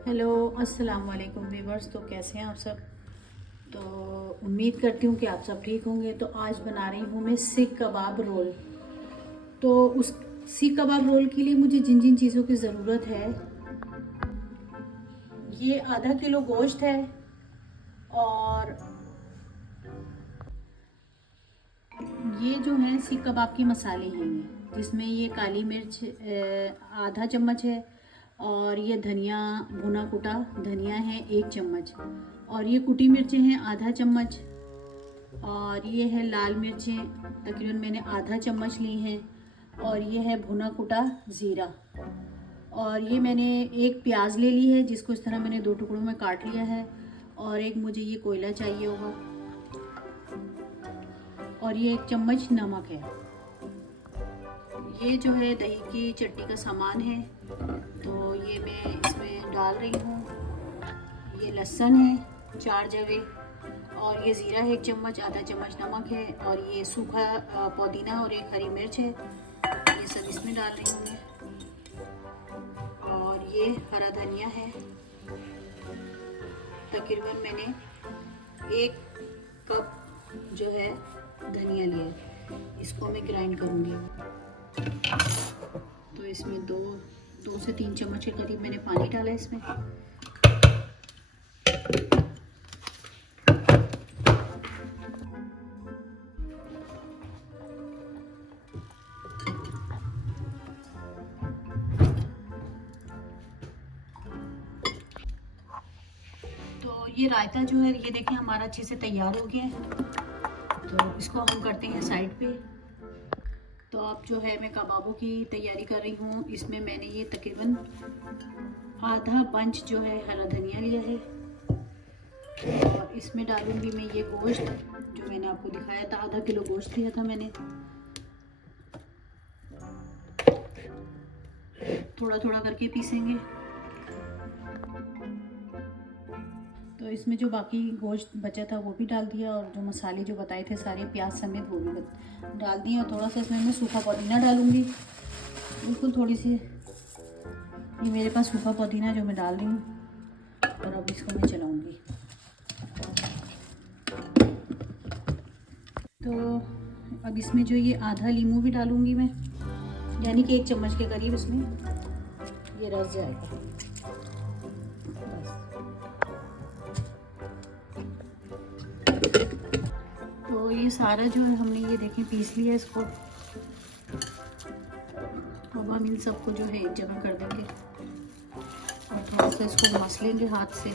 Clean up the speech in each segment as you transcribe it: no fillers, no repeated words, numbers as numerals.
Hello अस्सलाम वालेकुम viewers. तो कैसे हैं आप सब। तो उम्मीद करती हूँ कि आप सब ठीक होंगे। तो आज बना रही हूँ मैं सीख कबाब रोल। तो उस सीख कबाब रोल के लिए मुझे जिन जिन चीज़ों की ज़रूरत है, ये आधा किलो गोश्त है और ये जो है सीख कबाब के मसाले हैं ये, जिसमें ये काली मिर्च आधा चम्मच है और ये धनिया भुना कुटा धनिया है 1 चम्मच और ये कुटी मिर्चें हैं आधा चम्मच और ये है लाल मिर्चें तकरीबन मैंने आधा चम्मच ली हैं और ये है भुना कुटा ज़ीरा और ये मैंने एक प्याज ले ली है जिसको इस तरह मैंने 2 टुकड़ों में काट लिया है और एक मुझे ये कोयला चाहिए होगा और ये 1 चम्मच नमक है। ये जो है दही की चटनी का सामान है, तो ये मैं इसमें डाल रही हूँ। ये लहसुन है 4 जवे और ये ज़ीरा है 1 चम्मच, आधा चम्मच नमक है और ये सूखा पुदीना और एक हरी मिर्च है, ये सब इसमें डाल रही हूँ मैं। और ये हरा धनिया है, तकरीबन मैंने 1 कप जो है धनिया लिया है, इसको मैं ग्राइंड करूँगी। तो इसमें दो से 3 चम्मच के करीब मैंने पानी डाला है इसमें। तो ये रायता जो है ये देखें हमारा अच्छे से तैयार हो गया है, तो इसको हम करते हैं साइड पे। तो अब जो है मैं कबाबों की तैयारी कर रही हूँ। इसमें मैंने ये तकरीबन आधा बंच जो है हरा धनिया लिया है और इसमें डालूंगी मैं ये गोश्त जो मैंने आपको दिखाया था, आधा किलो गोश्त लिया था मैंने। थोड़ा थोड़ा करके पीसेंगे। तो इसमें जो बाकी गोश्त बचा था वो भी डाल दिया और जो मसाले जो बताए थे सारे प्याज समेत वो भी डाल दिए और थोड़ा सा इसमें मैं सूखा पुदीना डालूंगी, बिल्कुल थोड़ी सी। ये मेरे पास सूखा पुदीना जो मैं डाल रही हूँ और अब इसको मैं चलाऊंगी। तो अब इसमें जो ये आधा लीमू भी डालूंगी मैं, यानी कि 1 चम्मच के करीब इसमें ये रस जाएगा। तो ये सारा जो है हमने ये देखें पीस लिया इसको। अब हम इन सबको जो है एक जगह कर देंगे और थोड़ा सा इसको मस लेंगे हाथ से।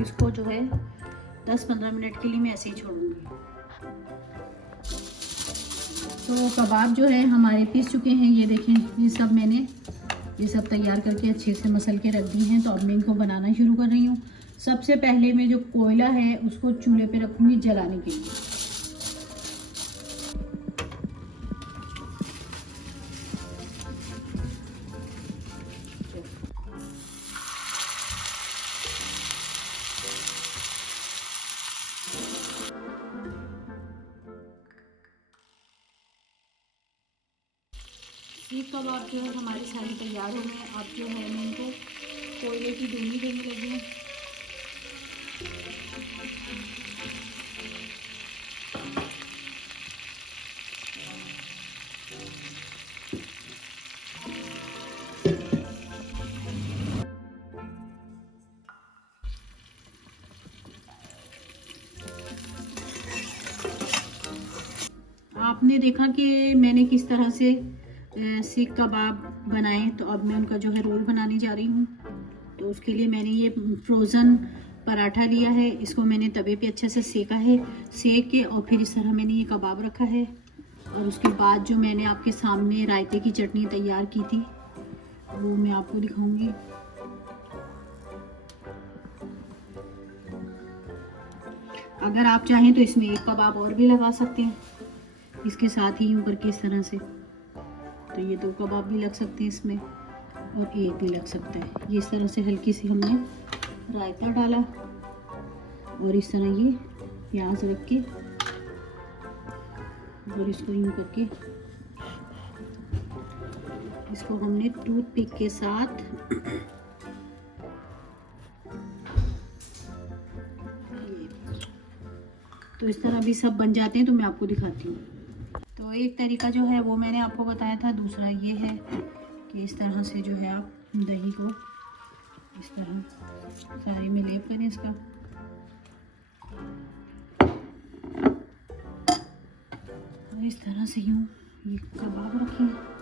इसको जो है 10-15 मिनट के लिए मैं ऐसे ही छोड़ूंगी। तो कबाब जो है हमारे पीस चुके हैं, ये देखें ये सब मैंने ये सब तैयार करके अच्छे से मसल के रख दी हैं। तो अब मैं इनको बनाना शुरू कर रही हूँ। सबसे पहले मैं जो कोयला है उसको चूल्हे पे रखूँगी जलाने के लिए। सीख कबाब जो है हमारी सारी तैयार हो गए। अब जो है मैं इनको कोयले की धुनी देने लगी हूँ। आपने देखा कि मैंने किस तरह से सीख कबाब बनाए, तो अब मैं उनका जो है रोल बनाने जा रही हूँ। तो उसके लिए मैंने ये फ्रोज़न पराठा लिया है, इसको मैंने तवे पे अच्छे से सेका है, सेक के और फिर इस तरह मैंने ये कबाब रखा है। और उसके बाद जो मैंने आपके सामने रायते की चटनी तैयार की थी वो मैं आपको दिखाऊंगी। अगर आप चाहें तो इसमें एक कबाब और भी लगा सकते हैं इसके साथ ही ऊपर के इस तरह से। तो ये 2 कबाब भी लग सकते हैं इसमें और एक भी लग सकता है। ये इस तरह से हल्की सी हमने रायता डाला और इस तरह ये प्याज रख के और इसको यूँ करके इसको हमने टूथपिक के साथ तो इस तरह भी सब बन जाते हैं। तो मैं आपको दिखाती हूँ। तो एक तरीका जो है वो मैंने आपको बताया था, दूसरा ये है कि इस तरह से जो है आप दही को इस तरह सारे में लेप करें इसका, और इस तरह से यूँ ये कबाब रखें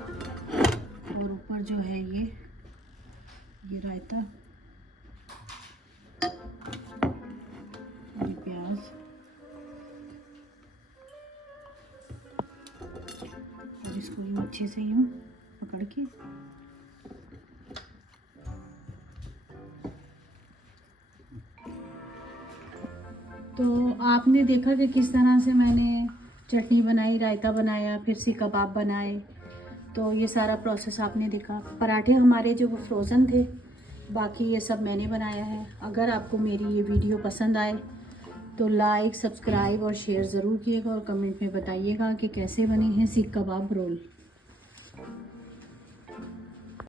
और ऊपर जो है ये रायता और प्याज और इसको यूँ अच्छे से यूँ पकड़ के तो आपने देखा कि किस तरह से मैंने चटनी बनाई, रायता बनाया, फिर से कबाब बनाए। तो ये सारा प्रोसेस आपने देखा। पराठे हमारे जो वो फ्रोज़न थे, बाकी ये सब मैंने बनाया है। अगर आपको मेरी ये वीडियो पसंद आए तो लाइक, सब्सक्राइब और शेयर ज़रूर कीजिएगा और कमेंट में बताइएगा कि कैसे बनी है सीख कबाब रोल।